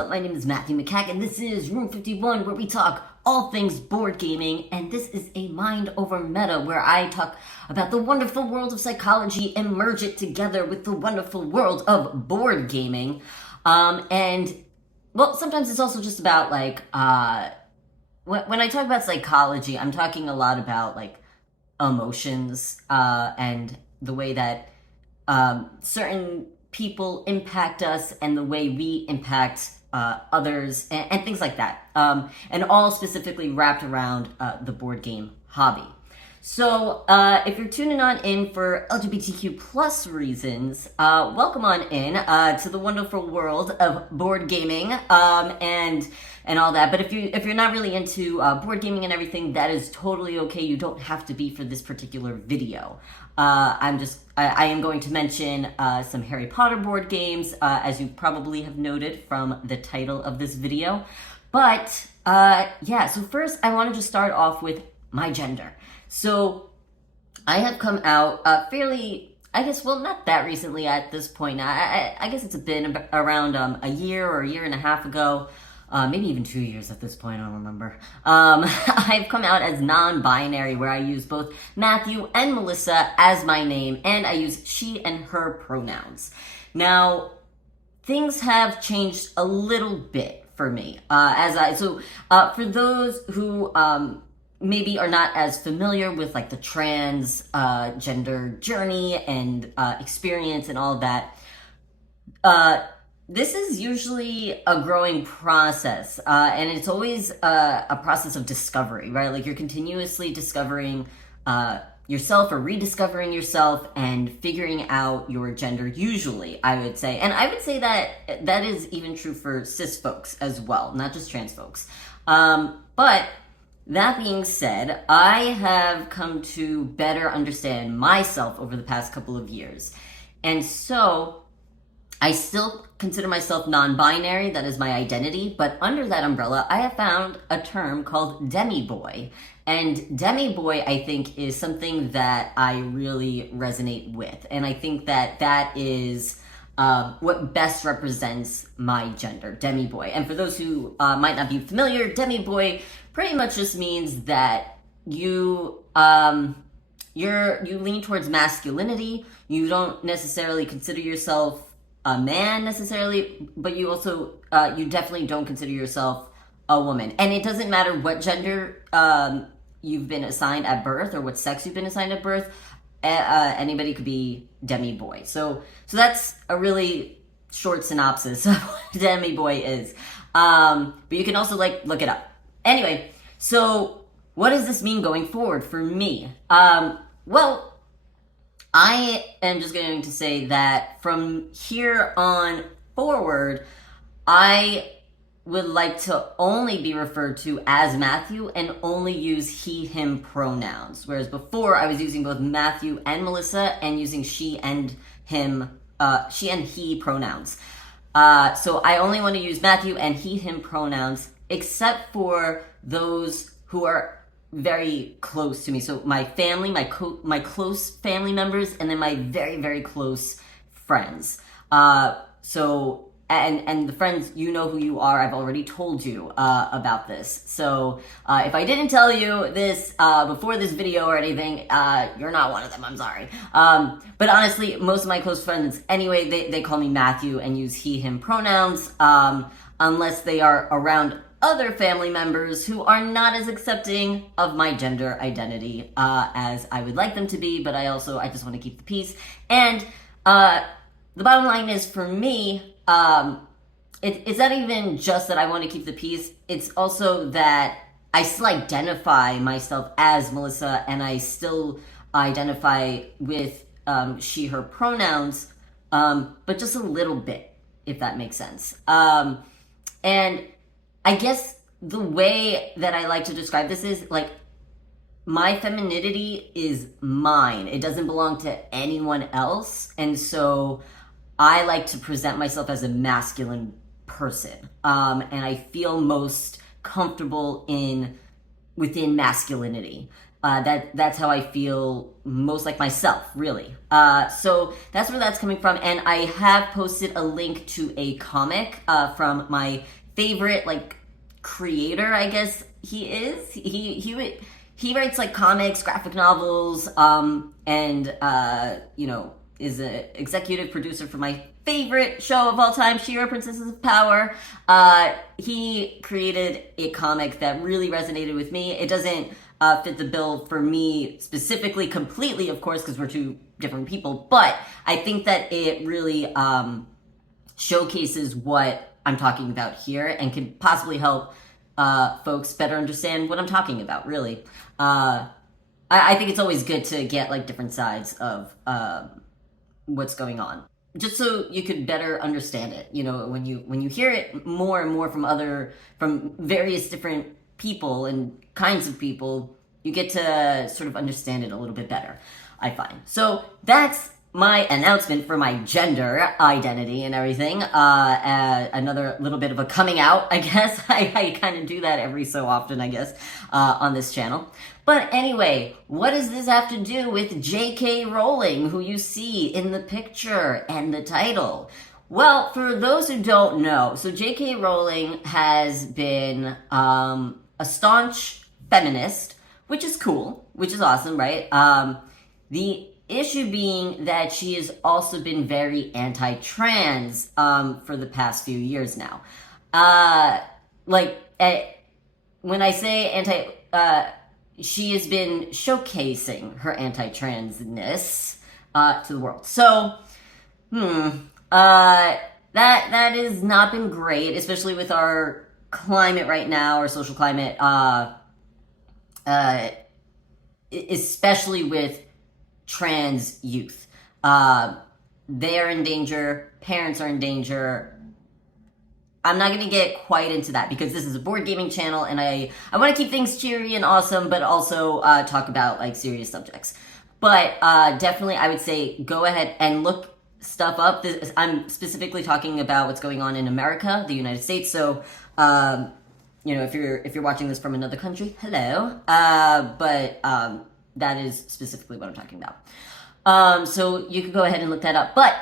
up? My name is Matthew Makak, and this is Room 51, where we talk all things board gaming, and this is a mind over meta, where I talk about the wonderful world of psychology and merge it together with the wonderful world of board gaming. Well, sometimes it's also just about, when I talk about psychology, I'm talking a lot about, emotions, and the way that certain people impact us and the way we impact others and things like that. And all specifically wrapped around the board game hobby. So if you're tuning on in for LGBTQ plus reasons, welcome on in to the wonderful world of board gaming and all that. But if you're not really into board gaming and everything, that is totally okay. You don't have to be for this particular video. I am going to mention some Harry Potter board games, as you probably have noted from the title of this video. But so first I wanted to start off with my gender. So I have come out fairly, not that recently at this point. I guess it's been around a year or a year and a half ago. Maybe even 2 years at this point, I don't remember. I've come out as non-binary, where I use both Matthew and Melissa as my name, and I use she and her pronouns. Now, things have changed a little bit for me. For those who maybe are not as familiar with the trans gender journey and experience and all of that, this is usually a growing process, and it's always a process of discovery, right? Like, you're continuously discovering yourself or rediscovering yourself and figuring out your gender, usually, I would say. And I would say that that is even true for cis folks as well, not just trans folks. But that being said, I have come to better understand myself over the past couple of years. And so I still consider myself non-binary, that is my identity, but under that umbrella, I have found a term called demi-boy. And demi-boy, I think, is something that I really resonate with. And I think that that is what best represents my gender, demi-boy. And for those who might not be familiar, demi-boy pretty much just means that you lean towards masculinity. You don't necessarily consider yourself a man necessarily, but you also you definitely don't consider yourself a woman. And it doesn't matter what gender you've been assigned at birth or what sex you've been assigned at birth. Anybody could be demi-boy. So that's a really short synopsis of what demi-boy is. But you can also look it up. Anyway, so what does this mean going forward for me? Well, I am just going to say that from here on forward, I would like to only be referred to as Matthew and only use he, him pronouns. Whereas before, I was using both Matthew and Melissa and using she and he pronouns. So I only want to use Matthew and he, him pronouns, except for those who are very close to me. So my family, my close family members, and then my very, very close friends. And the friends, you know who you are. I've already told you about this. So if I didn't tell you this before this video or anything, you're not one of them. I'm sorry. But honestly, most of my close friends, anyway, they call me Matthew and use he, him pronouns, unless they are around other family members who are not as accepting of my gender identity as I would like them to be, but I just want to keep the peace. And the bottom line is, for me, it's not even just that I want to keep the peace, it's also that I still identify myself as Melissa, and I still identify with she, her pronouns, but just a little bit, if that makes sense. And I guess the way that I like to describe this is, my femininity is mine. It doesn't belong to anyone else. And so I like to present myself as a masculine person. And I feel most comfortable within masculinity. That's how I feel most like myself, really. So that's where that's coming from, and I have posted a link to a comic from my favorite like creator, I guess he is. He writes like comics, graphic novels, and is an executive producer for my favorite show of all time, She-Ra, Princesses of Power. He created a comic that really resonated with me. It doesn't fit the bill for me specifically, completely, of course, because we're two different people, but I think that it really showcases what I'm talking about here and can possibly help folks better understand what I'm talking about, really. I think it's always good to get like different sides of what's going on, just so you could better understand it. When you hear it more and more from various different people and kinds of people, you get to sort of understand it a little bit better, I find. So that's my announcement for my gender identity and everything. Another little bit of a coming out, I guess. I kind of do that every so often, I guess, on this channel. But anyway, what does this have to do with JK Rowling, who you see in the picture and the title? Well, for those who don't know, so JK Rowling has been a staunch feminist, which is cool, which is awesome, right? The issue being that she has also been very anti-trans for the past few years now. When I say she has been showcasing her anti-transness to the world. So, that has not been great, especially with our climate right now, our social climate, especially with trans youth. They are in danger, parents are in danger. I'm not going to get quite into that because this is a board gaming channel and I want to keep things cheery and awesome, but also talk about like serious subjects. But definitely I would say go ahead and look stuff up. I'm specifically talking about what's going on in America, the United States. So, if you're watching this from another country, hello. But that is specifically what I'm talking about. So you can go ahead and look that up. But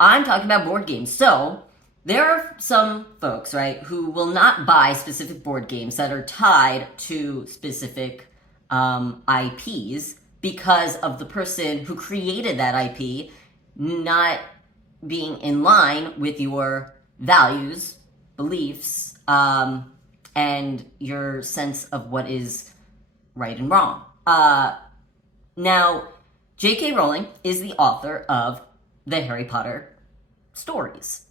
I'm talking about board games. So there are some folks, right, who will not buy specific board games that are tied to specific IPs because of the person who created that IP not being in line with your values, beliefs, and your sense of what is right and wrong. Now, JK Rowling is the author of the Harry Potter stories.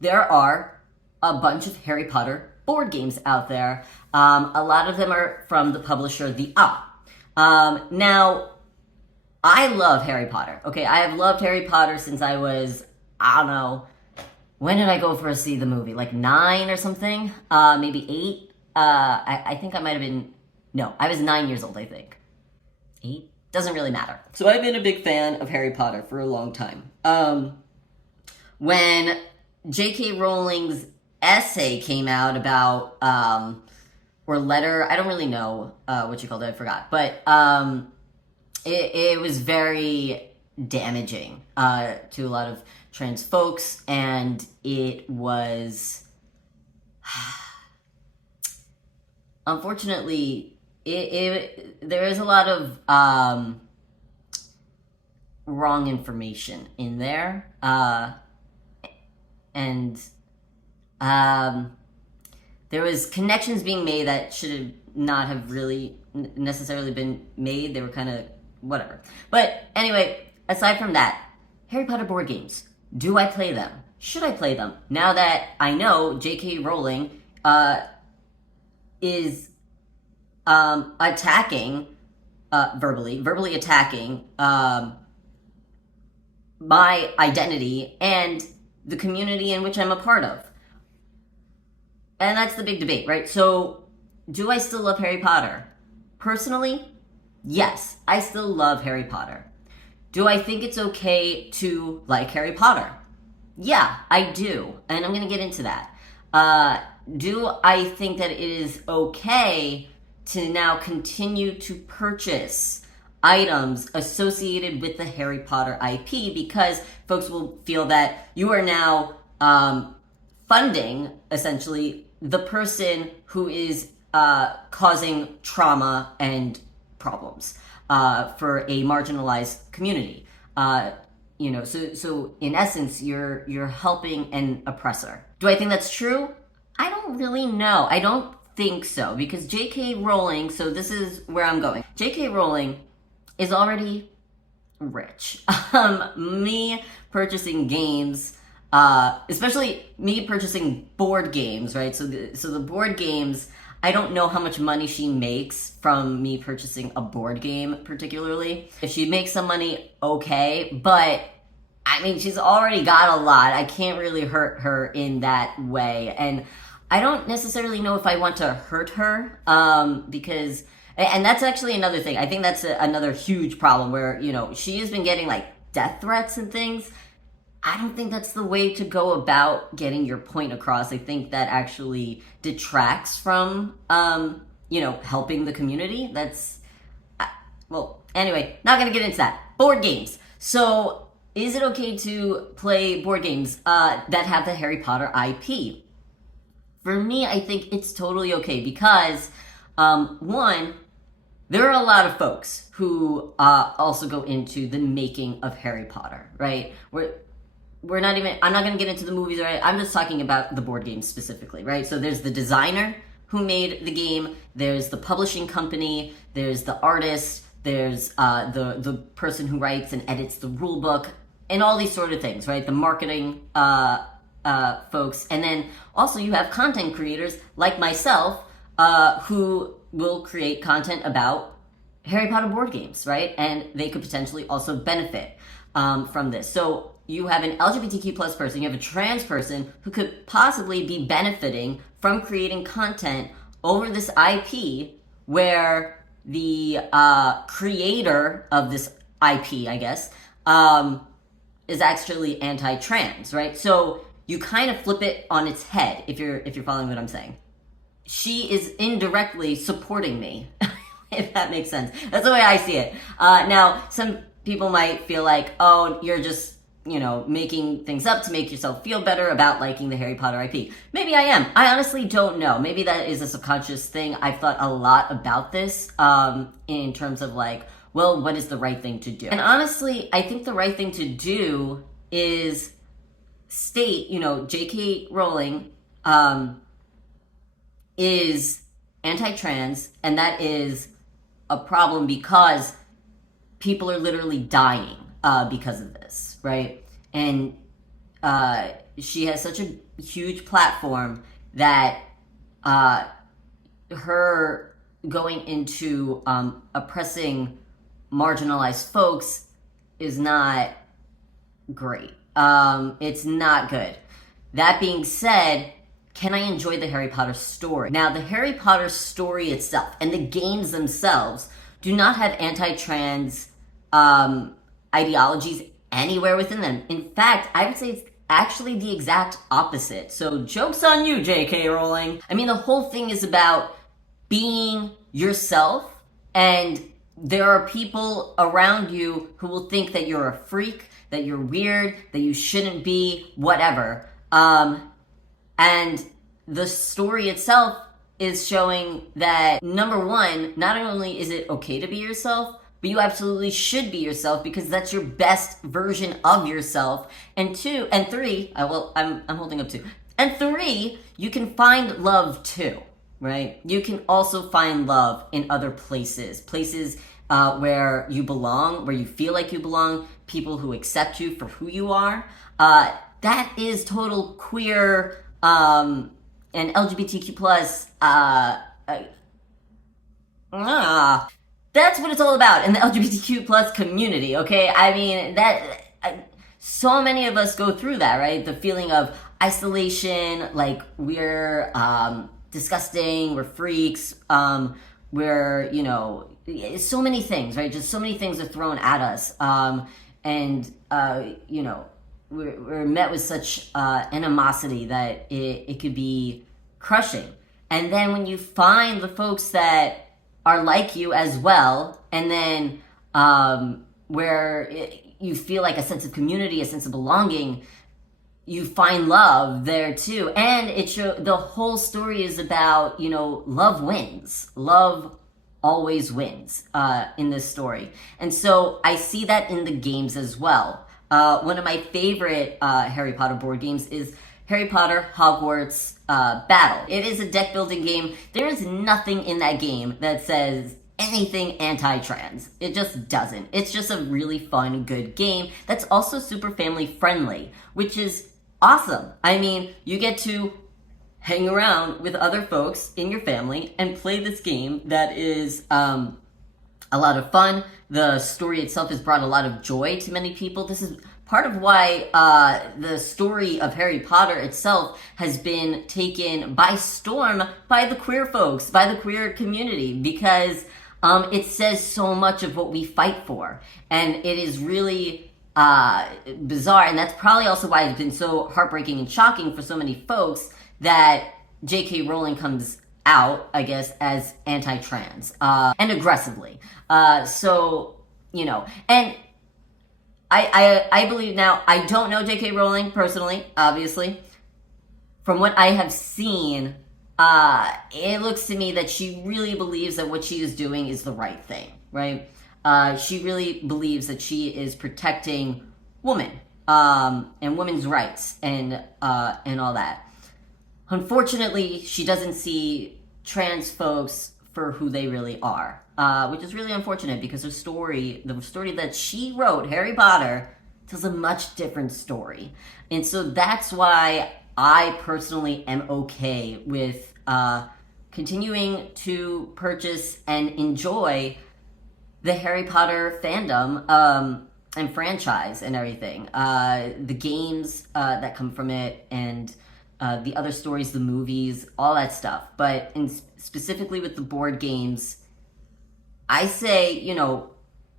There are a bunch of Harry Potter board games out there. A lot of them are from the publisher The Now, I love Harry Potter. Okay, I have loved Harry Potter since I was, I don't know, when did I go first see the movie? Like 9 or something? Maybe 8? I think I might have been, no, I was 9 years old, I think. 8? Doesn't really matter. So I've been a big fan of Harry Potter for a long time. When JK Rowling's essay came out about, or letter, I don't really know what you called it, I forgot. But it was very damaging to a lot of trans folks, and it was, unfortunately, there is a lot of wrong information in there, and there was connections being made that should not have really necessarily been made. They were kind of whatever. But anyway, aside from that, Harry Potter board games. Do I play them? Should I play them? Now that I know JK Rowling is attacking, verbally attacking my identity and the community in which I'm a part of. And that's the big debate, right? So, do I still love Harry Potter? Personally, yes, I still love Harry Potter. Do I think it's okay to like Harry Potter? Yeah, I do. And I'm going to get into that. Do I think that it is okay to now continue to purchase items associated with the Harry Potter IP, because folks will feel that you are now funding essentially the person who is causing trauma and problems for a marginalized community. So in essence, you're helping an oppressor. Do I think that's true? I don't really know. I don't think so, because JK Rowling, so this is where I'm going. JK Rowling is already rich. Me purchasing games, especially me purchasing board games, right? So the board games, I don't know how much money she makes from me purchasing a board game particularly. If she makes some money, okay, but I mean, she's already got a lot. I can't really hurt her in that way. And I don't necessarily know if I want to hurt her, because, and that's actually another thing. I think that's another huge problem where, she has been getting like death threats and things. I don't think that's the way to go about getting your point across. I think that actually detracts from, helping the community. Anyway, not gonna get into that. Board games. So, is it okay to play board games that have the Harry Potter IP? For me, I think it's totally okay because, one, there are a lot of folks who also go into the making of Harry Potter, right? I'm not going to get into the movies, right? I'm just talking about the board games specifically, right? So there's the designer who made the game, there's the publishing company, there's the artist, there's the person who writes and edits the rule book, and all these sort of things, right? The marketing folks. And then also you have content creators like myself who will create content about Harry Potter board games, right? And they could potentially also benefit from this. So you have an LGBTQ plus person, you have a trans person who could possibly be benefiting from creating content over this IP where the creator of this IP, I guess, is actually anti-trans, right? So you kind of flip it on its head if you're following what I'm saying. She is indirectly supporting me, if that makes sense. That's the way I see it. Now, some people might feel like, oh, you're just, making things up to make yourself feel better about liking the Harry Potter IP. Maybe I am. I honestly don't know. Maybe that is a subconscious thing. I've thought a lot about this in terms of like, well, what is the right thing to do? And honestly, I think the right thing to do is state, JK Rowling is anti-trans, and that is a problem because people are literally dying because of this, right? And she has such a huge platform that her going into oppressing marginalized folks is not great. It's not good. That being said, can I enjoy the Harry Potter story? Now, the Harry Potter story itself and the games themselves do not have anti-trans ideologies anywhere within them. In fact, I would say it's actually the exact opposite. So joke's on you, JK Rowling. I mean, the whole thing is about being yourself, and there are people around you who will think that you're a freak, that you're weird, that you shouldn't be, whatever. And the story itself is showing that, number one, not only is it okay to be yourself, but you absolutely should be yourself because that's your best version of yourself. And three, I'm holding up two. And three, you can find love too, right? You can also find love in other places where you belong, where you feel like you belong, people who accept you for who you are. That is total queer and LGBTQ plus. That's what it's all about in the LGBTQ plus community. Okay, I mean so many of us go through that, right? The feeling of isolation, like we're disgusting, we're freaks, we're so many things, right? Just so many things are thrown at us, and we're met with such animosity that it could be crushing. And then when you find the folks that are like you as well, and then where you feel like a sense of community, a sense of belonging, you find love there too. And the whole story is about, love wins. Love always wins in this story. And so I see that in the games as well. One of my favorite Harry Potter board games is Harry Potter Hogwarts Battle. It is a deck building game. There is nothing in that game that says anything anti-trans. It just doesn't. It's just a really fun, good game that's also super family friendly, which is awesome. I mean, you get to hang around with other folks in your family and play this game that is a lot of fun. The story itself has brought a lot of joy to many people. This is part of why the story of Harry Potter itself has been taken by storm by the queer folks, by the queer community, because it says so much of what we fight for. And it is really bizarre, and that's probably also why it's been so heartbreaking and shocking for so many folks that JK Rowling comes out, I guess, as anti-trans and aggressively. And I believe now, I don't know JK Rowling personally, obviously. From what I have seen, it looks to me that she really believes that what she is doing is the right thing, right? She really believes that she is protecting women and women's rights and all that. Unfortunately, she doesn't see trans folks for who they really are, which is really unfortunate because the story that she wrote, Harry Potter, tells a much different story. And so that's why I personally am okay with continuing to purchase and enjoy the Harry Potter fandom and franchise and everything. The games that come from it and the other stories, the movies, all that stuff. But specifically with the board games, I say,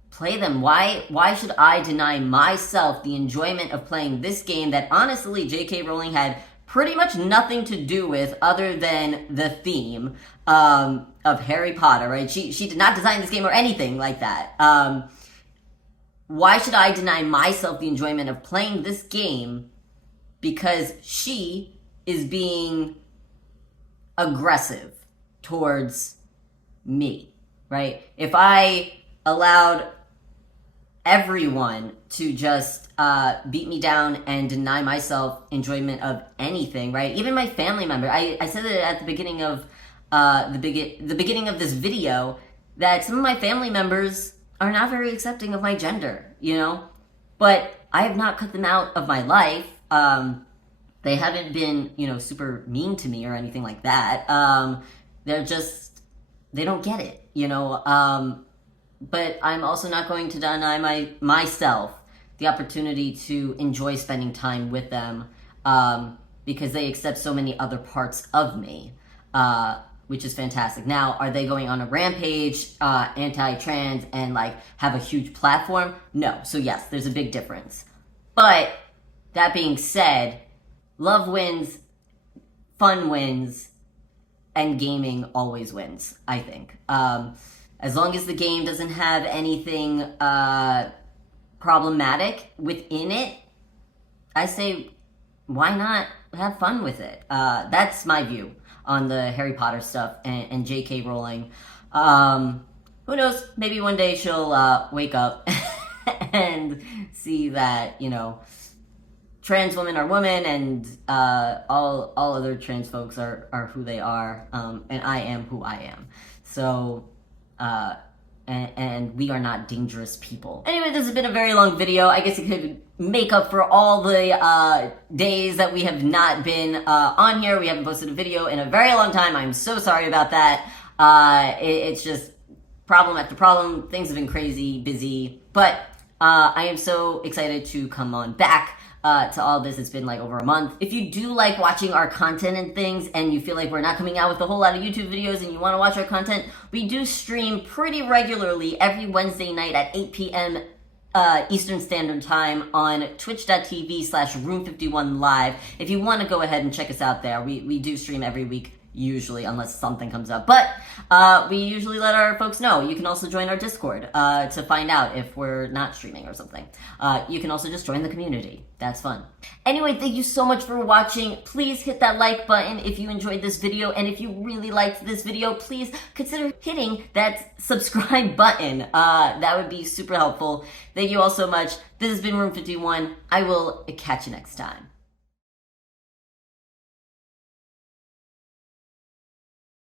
play them. Why should I deny myself the enjoyment of playing this game that honestly JK Rowling had pretty much nothing to do with other than the theme of Harry Potter, right? She did not design this game or anything like that. Why should I deny myself the enjoyment of playing this game because she is being aggressive towards me, right? If I allowed everyone to just beat me down and deny myself enjoyment of anything, right? Even my family member. I said it at the beginning of the beginning of this video that some of my family members are not very accepting of my gender, but I have not cut them out of my life. They haven't been, super mean to me or anything like that. They don't get it, but I'm also not going to deny myself the opportunity to enjoy spending time with them because they accept so many other parts of me, which is fantastic. Now, are they going on a rampage, anti-trans, and have a huge platform? No. So yes, there's a big difference. But that being said, love wins, fun wins, and gaming always wins, I think. As long as the game doesn't have anything problematic within it, I say, why not have fun with it? That's my view on the Harry Potter stuff and JK Rowling. Who knows? Maybe one day she'll wake up and see that, trans women are women and all other trans folks are who they are, and I am who I am. So, and we are not dangerous people. Anyway, this has been a very long video. I guess it could make up for all the days that we have not been on here. We haven't posted a video in a very long time. I'm so sorry about that. It's just problem after problem. Things have been crazy, busy, but I am so excited to come on back to all this. It's been over a month. If you do like watching our content and things, and you feel like we're not coming out with a whole lot of YouTube videos and you want to watch our content, we do stream pretty regularly every Wednesday night at 8 p.m. Eastern Standard Time on twitch.tv/room51live. If you want to go ahead and check us out there, we do stream every week usually, unless something comes up. But we usually let our folks know. You can also join our Discord to find out if we're not streaming or something. You can also just join the community. That's fun. Anyway, thank you so much for watching. Please hit that like button if you enjoyed this video, and if you really liked this video, please consider hitting that subscribe button. That would be super helpful. Thank you all so much. This has been Room 51. I will catch you next time.